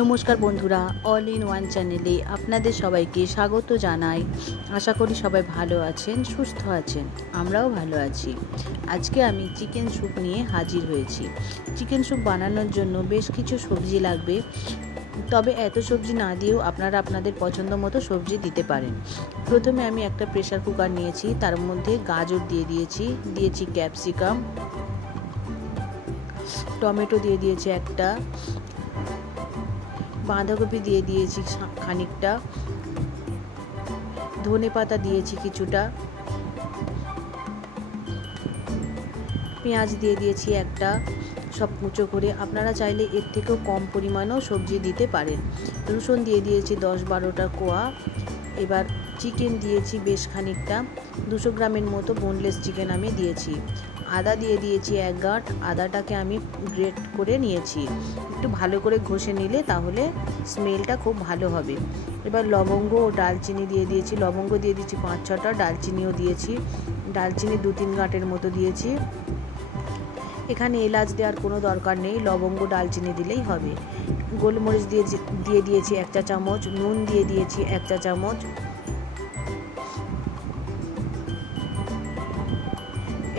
নমস্কার বন্ধুরা, all in one চ্যানেলে আপনাদের সবাইকে স্বাগত জানাই। আশা করি সবাই ভালো আছেন, সুস্থ আছেন। আমরাও ভালো আছি। আজকে আমি চিকেন স্যুপ নিয়ে হাজির হয়েছি। চিকেন স্যুপ বানানোর জন্য বেশ কিছু সবজি লাগবে, তবে এত সবজি না দিয়েও আপনারা আপনাদের পছন্দ মতো সবজি দিতে পারেন। প্রথমে আমি একটা প্রেসার কুকার নিয়েছি, তার মধ্যে গাজর দিয়েছি ক্যাপসিকাম, টমেটো দিয়ে দিয়েছি একটা, বাঁধাকপি দিয়ে দিয়েছি খানিকটা, ধনেপাতা দিয়েছি কিছুটা, পেঁয়াজ দিয়ে দিয়েছি একটা, সব কুচো করে। আপনারা চাইলে এর থেকেও কম পরিমাণেও সবজি দিতে পারেন। রসুন দিয়ে দিয়েছি 10-12টা কোয়া। এবার চিকেন দিয়েছি বেশ খানিকটা, 200 গ্রামের মতো বোনলেস চিকেন আমি দিয়েছি। আদা দিয়ে দিয়েছি 1 গাঁট, আদাটাকে আমি গ্রেট করে নিয়েছি। একটু ভালো করে ঘষে নিলে তাহলে স্মেলটা খুব ভালো হবে। এবার লবঙ্গ ও ডালচিনি দিয়ে দিয়েছি। লবঙ্গ দিয়ে দিয়েছি 5-6টা, ডালচিনিও দিয়েছি। ডালচিনি 2-3 গাঁটের মতো দিয়েছি। এখানে এলাচ দেওয়ার কোনো দরকার নেই, লবঙ্গ ডালচিনি দিলেই হবে। গোলমরিচ দিয়ে দিয়েছি 1 চা চামচ, নুন দিয়ে দিয়েছি 1 চা চামচ।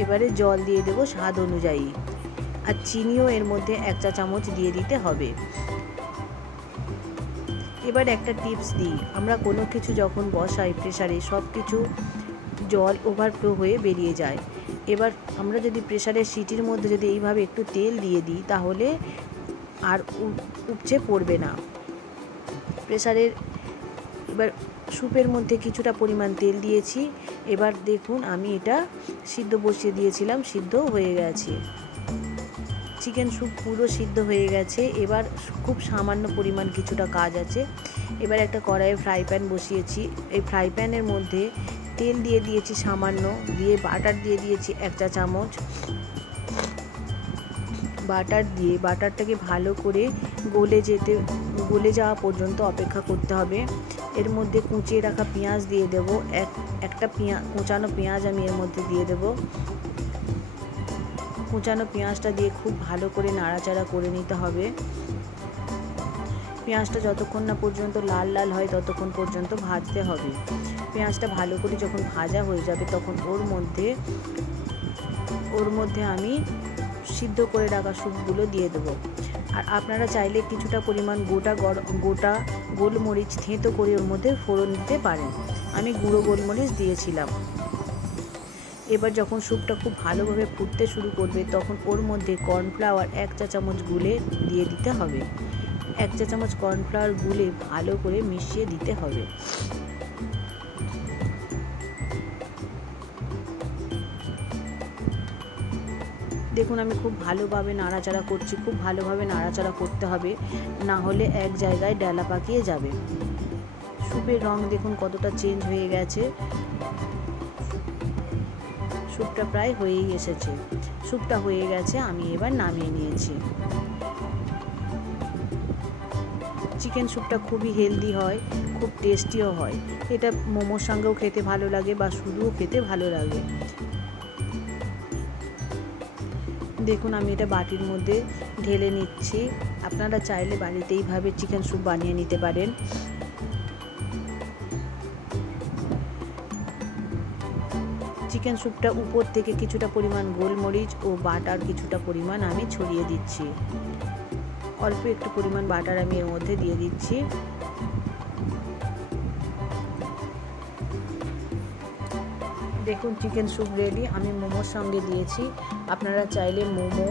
এবারে জল দিয়ে দেবো স্বাদ অনুযায়ী, আর চিনিও এর মধ্যে 1 চা চামচ দিয়ে দিতে হবে। এবার একটা টিপস দিই, আমরা কোনো কিছু যখন বসাই প্রেসারে, সব কিছু জল ওভারফ্লো হয়ে বেরিয়ে যায়। এবার আমরা যদি প্রেসারের সিটির মধ্যে যদি এইভাবে একটু তেল দিয়ে দিই তাহলে আর উপচে পড়বে না প্রেসারের। এবার স্যুপের মধ্যে কিছুটা পরিমাণ তেল দিয়েছি। এবার দেখুন আমি এটা সিদ্ধ বসিয়ে দিয়েছিলাম, সিদ্ধ হয়ে গেছে। চিকেন স্যুপ পুরো সিদ্ধ হয়ে গেছে। এবার খুব সামান্য পরিমাণ কিছুটা কাজ আছে। এবার একটা কড়াইয়ে ফ্রাই প্যান বসিয়েছি। এই ফ্রাই প্যানের মধ্যে তেল দিয়ে দিয়েছি সামান্য, দিয়ে বাটার দিয়ে দিয়েছি 1 চা চামচ। বাটার দিয়ে বাটারটাকে ভালো করে গলে যাওয়া পর্যন্ত অপেক্ষা করতে হবে। এর মধ্যে কুচিয়ে রাখা পেঁয়াজ দিয়ে দেবো, একটা কুচানো পেঁয়াজ আমি এর মধ্যে দিয়ে দেবো। কুচানো পেঁয়াজটা দিয়ে খুব ভালো করে নাড়াচাড়া করে নিতে হবে। পেঁয়াজটা যতক্ষণ না পর্যন্ত লাল লাল হয় ততক্ষণ পর্যন্ত ভাজতে হবে। পেঁয়াজটা ভালো করে যখন ভাজা হয়ে যাবে তখন ওর মধ্যে আমি সিদ্ধ করে রাখা স্যুপগুলো দিয়ে দেবো। আর আপনারা চাইলে কিছুটা পরিমাণ গোটা গোলমরিচ থেঁতো করে ওর মধ্যে ফোড়ন দিতে পারেন। আমি গুঁড়ো গোলমরিচ দিয়েছিলাম। এবার যখন স্যুপটা খুব ভালোভাবে ফুটতে শুরু করবে তখন ওর মধ্যে কর্নফ্লাওয়ার 1 চা চামচ গুলে দিয়ে দিতে হবে। 1 চা চামচ কর্নফ্লাওয়ার গুলে ভালো করে মিশিয়ে দিতে হবে। দেখুন আমি খুব ভালোভাবে নাড়াচাড়া করছি, খুব ভালোভাবে নাড়াচাড়া করতে হবে, না হলে এক জায়গায় ডালা পাকিয়ে যাবে। স্যুপের রং দেখুন কতটা চেঞ্জ হয়ে গেছে। স্যুপটা প্রায় হয়েই এসেছে। স্যুপটা হয়ে গেছে, আমি এবার নামিয়ে নিয়েছি। চিকেন স্যুপটা খুবই হেলদি হয়, খুব টেস্টিও হয়। এটা মোমোর সঙ্গেও খেতে ভালো লাগে বা শুধুও খেতে ভালো লাগে। দেখুন আমি এটা বাটির মধ্যে ঢেলে নিচ্ছি। আপনারা চাইলে বাড়িতে এইভাবে চিকেন স্যুপ বানিয়ে নিতে পারেন। চিকেন স্যুপটা উপর থেকে কিছুটা পরিমাণ গোলমরিচ ও বাটার কিছুটা পরিমাণ আমি ছড়িয়ে দিচ্ছি। অল্প একটু পরিমাণ বাটার আমি এর মধ্যে দিয়ে দিচ্ছি। দেখুন চিকেন স্যুপ রেডি। আমি মোমোর সঙ্গে দিয়েছি। আপনারা চাইলে মোমো